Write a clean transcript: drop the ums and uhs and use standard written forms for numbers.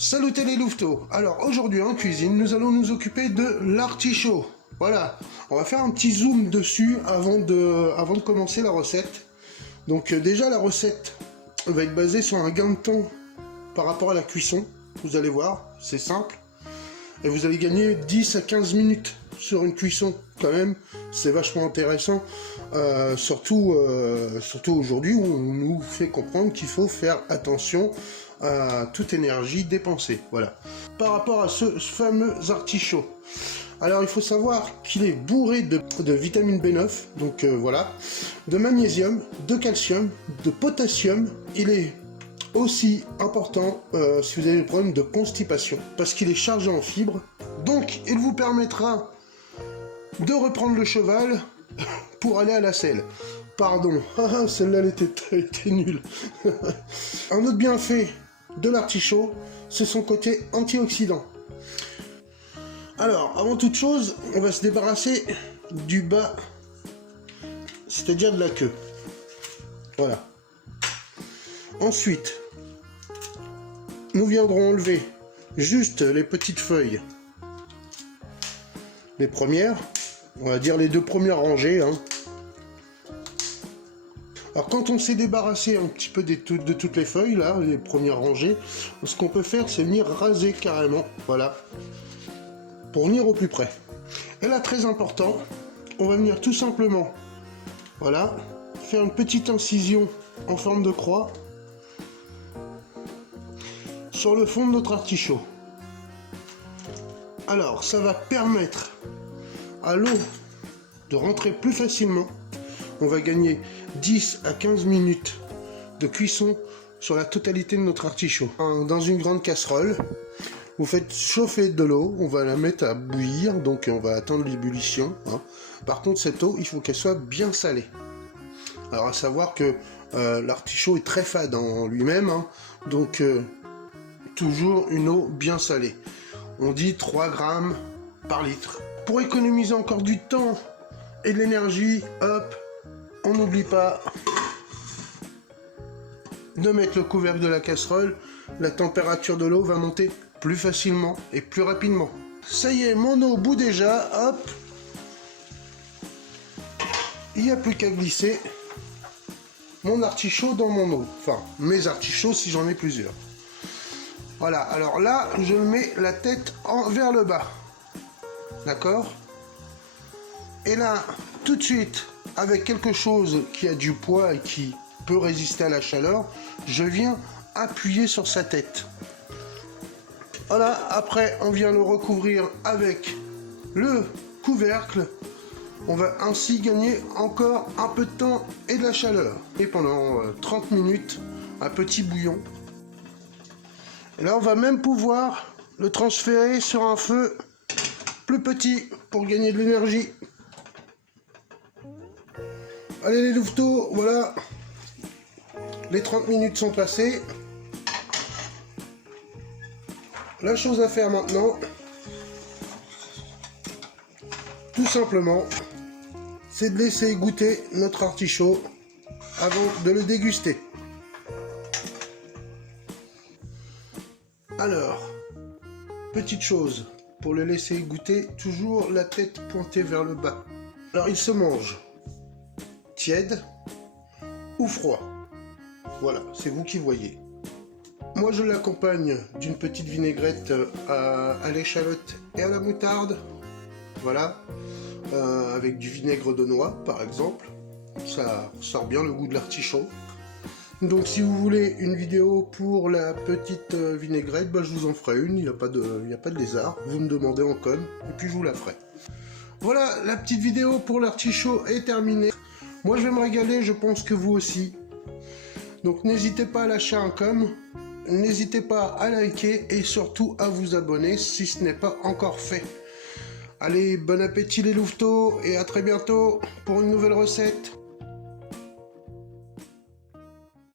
Salutez les louveteaux. Alors aujourd'hui en cuisine, nous allons nous occuper de l'artichaut. Voilà, on va faire un petit zoom dessus avant de commencer la recette. Donc déjà la recette va être basée sur un gain de temps par rapport à la cuisson. Vous allez voir, c'est simple. Et vous allez gagner 10 à 15 minutes sur une cuisson quand même. C'est vachement intéressant. Surtout aujourd'hui où on nous fait comprendre qu'il faut faire attention à toute énergie dépensée. Voilà. Par rapport à ce fameux artichaut. Alors il faut savoir qu'il est bourré de vitamine B9, donc voilà, de magnésium, de calcium, de potassium. Il est aussi important si vous avez des problèmes de constipation, parce qu'il est chargé en fibres. Donc il vous permettra de reprendre le cheval pour aller à la selle. Pardon, celle-là elle était nulle. Un autre bienfait de l'artichaut, c'est son côté antioxydant. Alors, avant toute chose, on va se débarrasser du bas, c'est-à-dire de la queue. Voilà. Ensuite, nous viendrons enlever juste les petites feuilles. Les premières, on va dire les deux premières rangées. Alors quand on s'est débarrassé un petit peu de toutes les feuilles, là, les premières rangées, ce qu'on peut faire, c'est venir raser carrément, voilà, pour venir au plus près. Et là, très important, on va venir tout simplement, voilà, faire une petite incision en forme de croix sur le fond de notre artichaut. Alors, ça va permettre à l'eau de rentrer plus facilement. On va gagner 10 à 15 minutes de cuisson sur la totalité de notre artichaut. Dans une grande casserole, vous faites chauffer de l'eau, on va la mettre à bouillir, donc on va attendre l'ébullition. Par contre, cette eau, il faut qu'elle soit bien salée. Alors à savoir que l'artichaut est très fade en lui-même, donc toujours une eau bien salée. On dit 3 grammes par litre. Pour économiser encore du temps et de l'énergie, hop, on n'oublie pas de mettre le couvercle de la casserole. La température de l'eau va monter plus facilement et plus rapidement. Ça y est, mon eau bout déjà, hop. Il n'y a plus qu'à glisser mon artichaut dans mon eau. Enfin, mes artichauts si j'en ai plusieurs. Voilà, alors là, je mets la tête vers le bas. D'accord? Et là, tout de suite, avec quelque chose qui a du poids et qui peut résister à la chaleur, je viens appuyer sur sa tête. Voilà, après on vient le recouvrir avec le couvercle. On va ainsi gagner encore un peu de temps et de la chaleur. Et pendant 30 minutes, un petit bouillon. Et là on va même pouvoir le transférer sur un feu plus petit pour gagner de l'énergie. Allez les louveteaux, voilà, les 30 minutes sont passées. La chose à faire maintenant, tout simplement, c'est de laisser goûter notre artichaut avant de le déguster. Alors, petite chose, pour le laisser goûter, toujours la tête pointée vers le bas. Alors il se mange tiède ou froid. Voilà, c'est vous qui voyez. Moi je l'accompagne d'une petite vinaigrette à l'échalote et à la moutarde. Voilà, avec du vinaigre de noix par exemple. Ça sort bien le goût de l'artichaut. Donc si vous voulez une vidéo pour la petite vinaigrette, je vous en ferai une, il n'y a pas de lézard. Vous me demandez en com et puis je vous la ferai. Voilà, la petite vidéo pour l'artichaut est terminée. Moi je vais me régaler, je pense que vous aussi. Donc n'hésitez pas à lâcher un com, n'hésitez pas à liker et surtout à vous abonner si ce n'est pas encore fait. Allez, bon appétit les louveteaux et à très bientôt pour une nouvelle recette.